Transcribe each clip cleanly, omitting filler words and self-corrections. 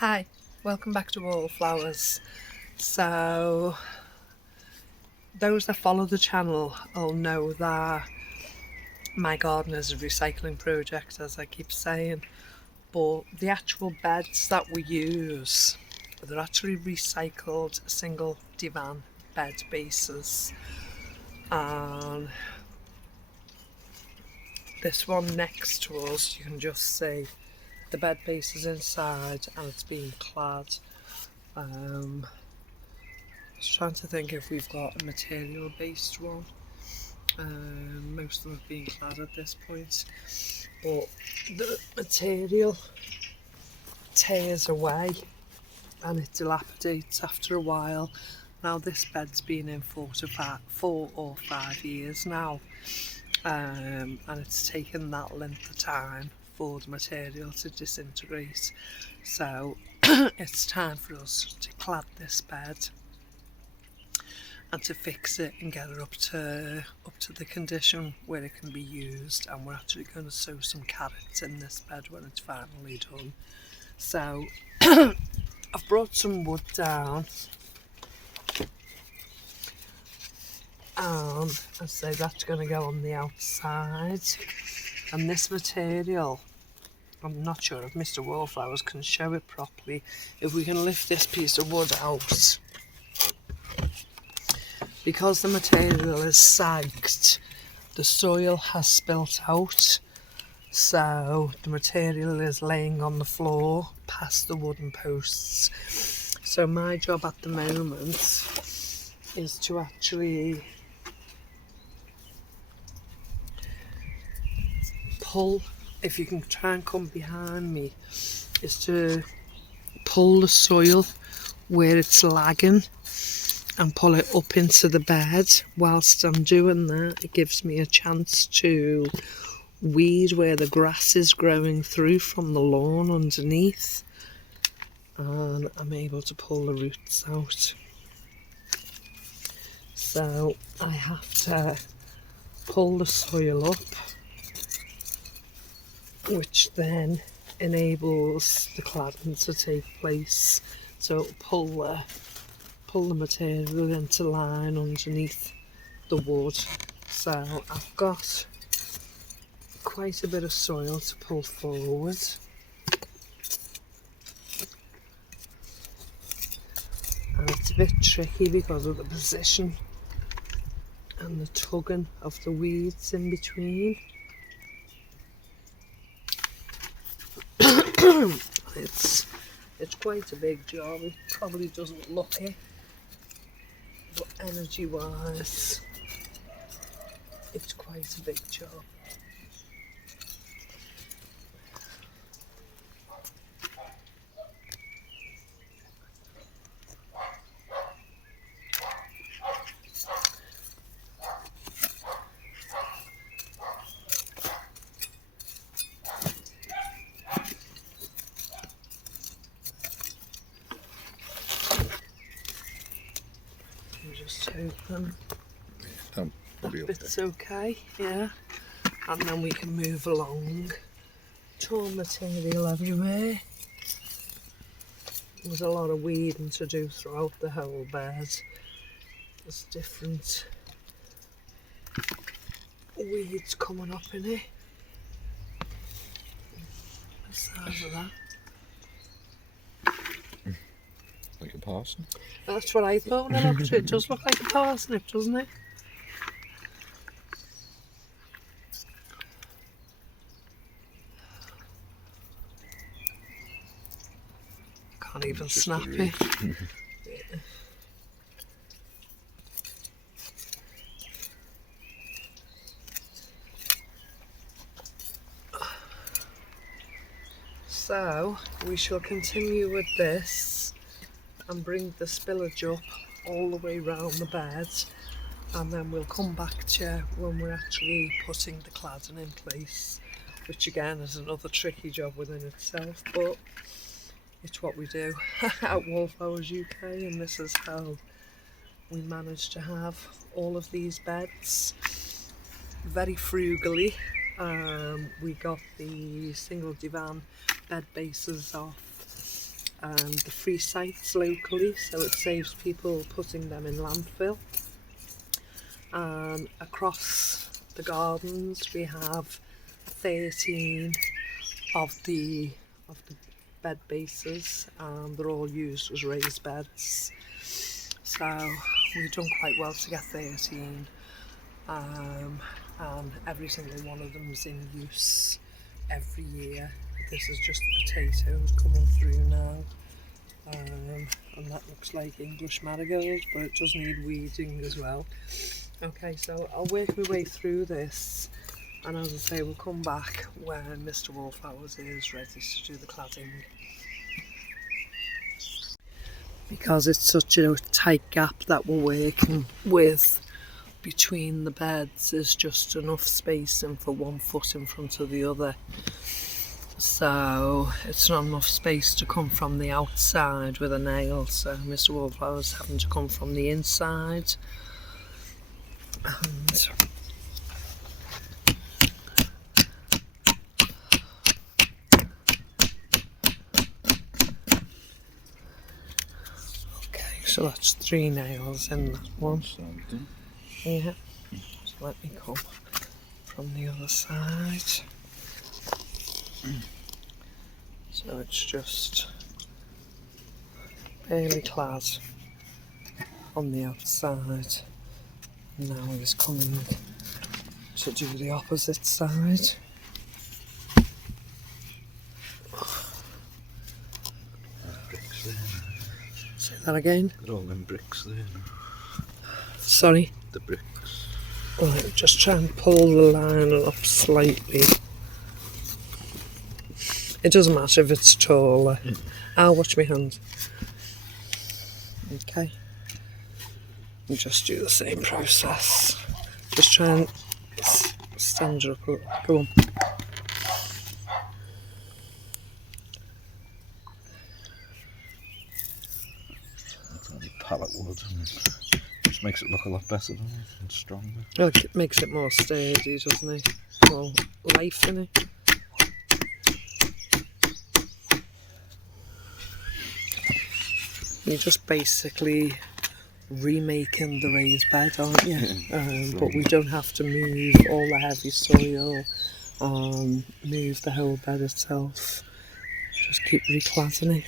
Hi, welcome back to Wallflowers. So, those that follow the channel will know that my garden is a recycling project, as I keep saying, but the actual beds that we use, they're actually recycled single divan bed bases. And this one next to us, you can just see the bed base is inside and it's being clad. I was trying to think if we've got a material based one. Most of them have been clad at this point, but the material tears away and it dilapidates after a while. Now this bed's been in 4 or 5 years now, and it's taken that length of time for the material to disintegrate. So it's time for us to clad this bed and to fix it and get it up to the condition where it can be used. And we're actually going to sow some carrots in this bed when it's finally done. So I've brought some wood down, and I say that's going to go on the outside. And this material, I'm not sure if Mr. Wallflowers can show it properly. If we can lift this piece of wood out, because the material is sagged, the soil has spilt out, so the material is laying on the floor past the wooden posts. So my job at the moment is to actually pull, if you can try and come behind me, is to pull the soil where it's lagging and pull it up into the bed. Whilst I'm doing that, it gives me a chance to weed where the grass is growing through from the lawn underneath, and I'm able to pull the roots out. So I have to pull the soil up, which then enables the cladding to take place. So it'll pull the material into line underneath the wood. So I've got quite a bit of soil to pull forward. And it's a bit tricky because of the position and the tugging of the weeds in between. It's quite a big job. It probably doesn't look it, but energy wise it's quite a big job. I'm just hoping that bit's okay, yeah. And then we can move along. Torn material everywhere. There's a lot of weeding to do throughout the whole bed. There's different weeds coming up in it. The size of that. Like a parsnip? That's what I thought when I looked at it. It does look like a parsnip, doesn't it? Can't even snap it. So we shall continue with this and bring the spillage up all the way round the bed, and then we'll come back to when we're actually putting the cladding in place, which again is another tricky job within itself, but it's what we do at Wallflowers UK, and this is how we managed to have all of these beds very frugally. We got the single divan bed bases off the free sites locally, so it saves people putting them in landfill. And across the gardens we have 13 of the bed bases, and they're all used as raised beds. So we've done quite well to get 13, and every single one of them's in use every year. This is just the potatoes coming through now, and that looks like English marigolds, but it does need weeding as well. Okay, so I'll work my way through this, and as I say, we'll come back when Mr. Wallflowers is ready to do the cladding. Because it's such a tight gap that we're working with between the beds, there's just enough spacing for one foot in front of the other. So it's not enough space to come from the outside with a nail, so Mr. Wallflower's having to come from the inside. And okay, so that's 3 nails in that one. Yeah. So let me come from the other side. So it's just barely clad on the outside. Now he's coming to do the opposite side. Bricks there. Say that again. Got all them bricks there. Sorry. The bricks. Right, just try and pull the line up slightly. It doesn't matter if it's taller. I'll watch my hand. Okay. And just do the same process. Just try and stand her up. Go on. That's only pallet wood, and it just makes it look a lot better, doesn't it? And stronger. Look, it makes it more sturdy, doesn't it? More life in it. You're just basically remaking the raised bed, aren't you? But we don't have to move all the heavy soil, move the whole bed itself. Just keep recladding it.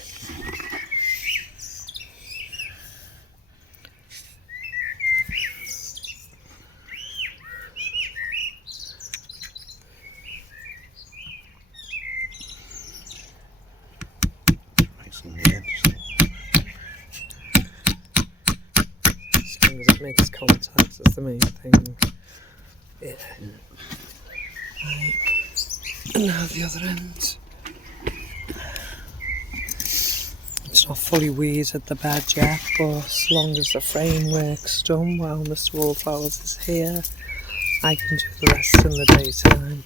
Nice on the edge. As long as it makes contact, that's the main thing. Yeah. Right. And now the other end. It's not fully weeded the bed yet, but as long as the framework's done while Mr. Wallflowers is here, I can do the rest in the daytime.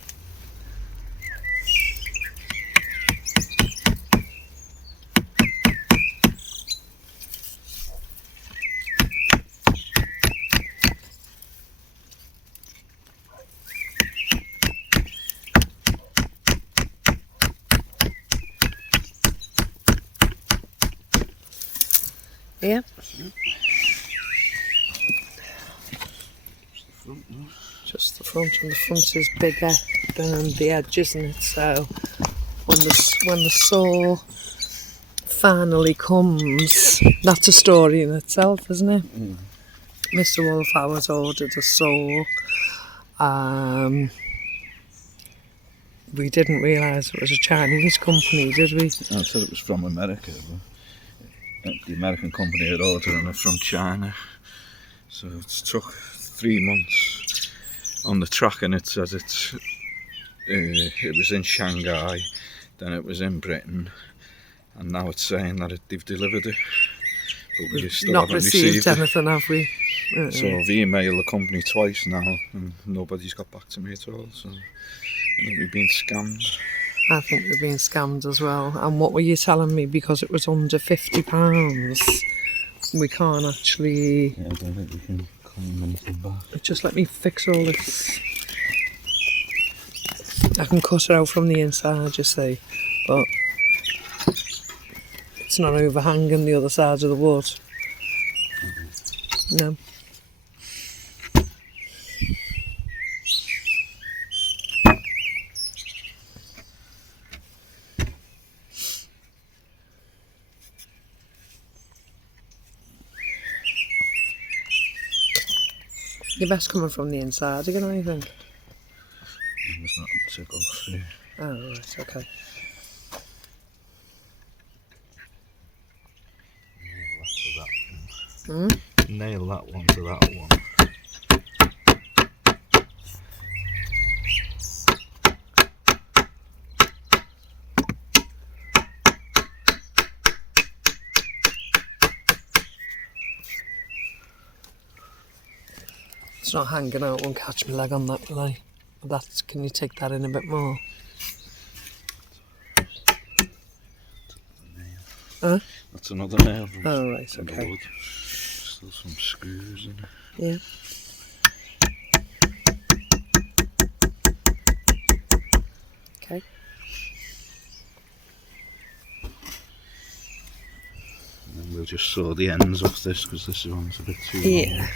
Yeah. Just the front, and the front is bigger than the edge, isn't it? So when the saw finally comes, that's a story in itself, isn't it? Mm. Mr. Wallflowers ordered a saw. We didn't realise it was a Chinese company, did we? I said it was from America, but the American company had ordered it from China. So it took 3 months on the track, and it says it was in Shanghai, then it was in Britain, and now it's saying that they've delivered it. But we still Not haven't received received it. anything, have we? So I've emailed the company twice now, and nobody's got back to me at all. So I think we've been scammed. I think we're being scammed as well. And what were you telling me? Because it was under £50, we can't actually... Yeah, I don't think we can claim anything back. Just let me fix all this. I can cut it out from the inside, you see, but It's not overhanging the other side of the wood. No. You're best coming from the inside again, I think. There's nothing to go through. Oh, right, okay. Nail that one to that one. It's not hanging out, won't catch my leg on that, will I? That's, can you take that in a bit more? Huh? That's another nail. Oh, right, okay. Still some screws in it. Yeah. Okay. And then we'll just saw the ends off this because this one's a bit too long. Yeah.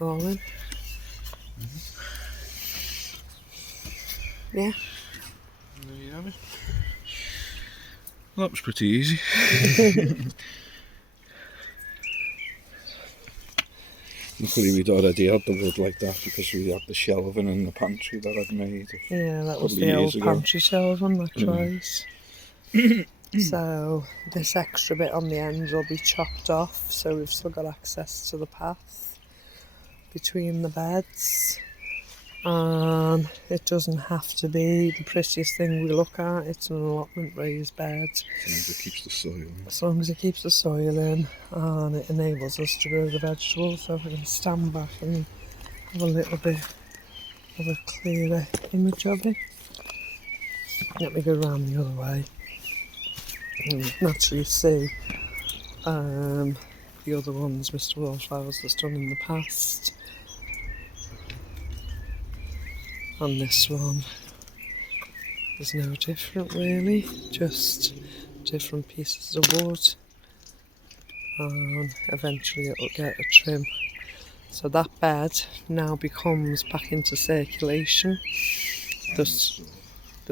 All in. Yeah. There you have it. Well, that was pretty easy. Luckily we'd already had the wood like that because we had the shelving in the pantry that I'd made. Yeah, that was couple of the old years ago. pantry shelving, that tries. So this extra bit on the end will be chopped off, so we've still got access to the path between the beds. And it doesn't have to be the prettiest thing we look at. It's an allotment raised bed. As long as it keeps the soil in. As long as it keeps the soil in, and it enables us to grow the vegetables. So if we can stand back and have a little bit of a clearer image of it. Let me go round the other way. And naturally see the other ones Mr. Wallflowers has done in the past. And this one is no different really, just different pieces of wood, and eventually it'll get a trim. So that bed now becomes back into circulation. The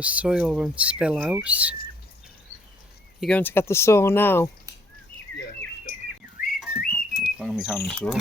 soil won't spill out. You're going to get the saw now? Yeah, I'll just get my hand saw.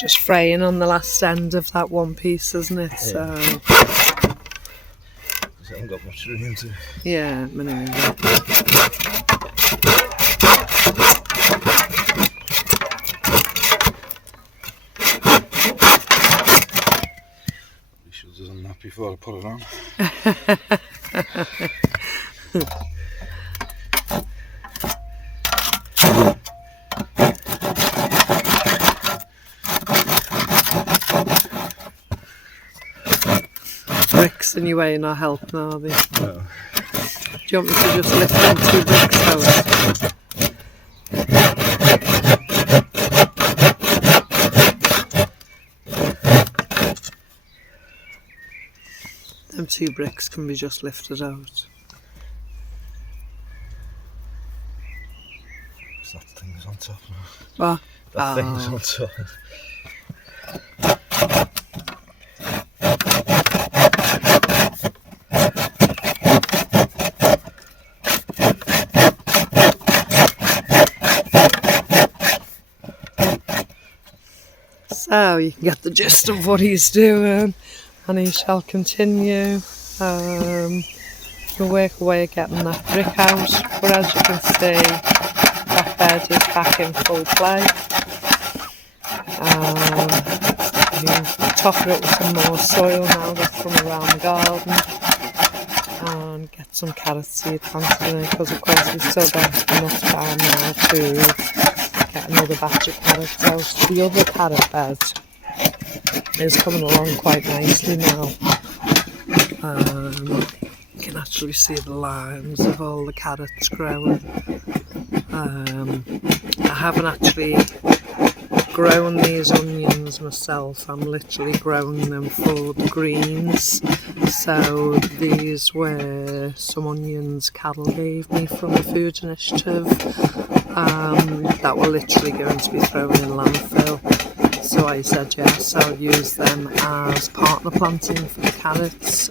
Just fraying on the last end of that one piece, isn't it? So Because I haven't got much room to. yeah, maneuver. You should have done that before I put it on. bricks in your way not helping, are they? No. Do you want me to just lift them 2 bricks out? Them 2 bricks can be just lifted out. That thing's on top now. What? That thing's on top. So you can get the gist of what he's doing, and he shall continue. He'll work away at getting that brick out, but as you can see, that bed is back in full play. You can top it up with some more soil now that's from around the garden, and get some carrot seed planted in it, because of course we've still got enough time now to get another batch of carrots out. The other carrot bed is coming along quite nicely now. You can actually see the lines of all the carrots growing. I haven't actually grown these onions myself. I'm literally growing them for the greens. So these were some onions Carol gave me from the food initiative that were literally going to be thrown in landfill. So I said yes, I'll use them as partner planting for the carrots.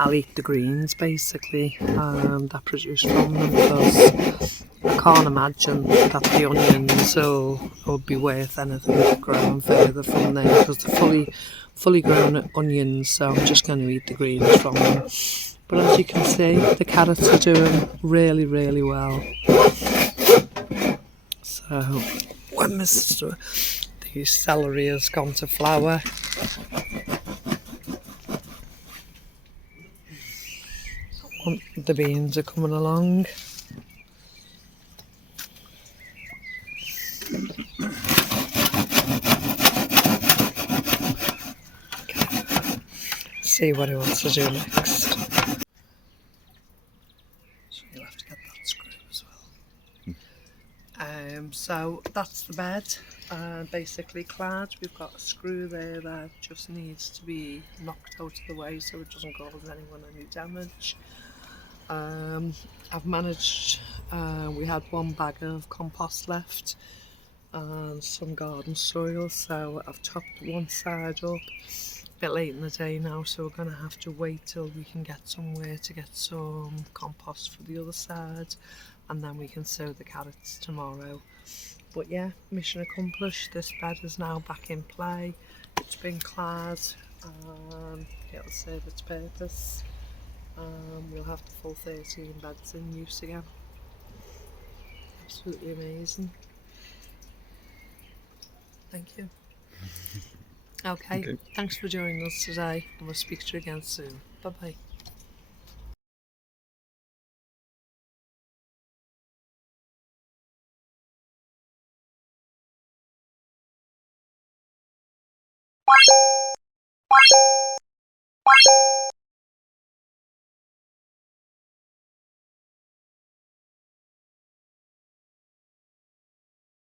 I'll eat the greens basically that produce from them, because I can't imagine that the onions will be worth anything growing further from there, because they're fully grown onions, so I'm just going to eat the greens from them. But as you can see, the carrots are doing really, really well. So when the celery has gone to flower, the beans are coming along. See what he wants to do next. So you'll have to get that screw as well. So that's the bed, basically clad. We've got a screw there that just needs to be knocked out of the way so it doesn't cause anyone any damage. I've managed, we had 1 bag of compost left and some garden soil, so I've topped one side up. A bit late in the day now, so we're going to have to wait till we can get somewhere to get some compost for the other side, and then we can sow the carrots tomorrow. But yeah, mission accomplished. This bed is now back in play. It's been clad and it'll serve its purpose. We'll have the full 13 beds in use again. Absolutely amazing. Thank you. Okay, thanks for joining us today, and we'll speak to you again soon. Bye bye.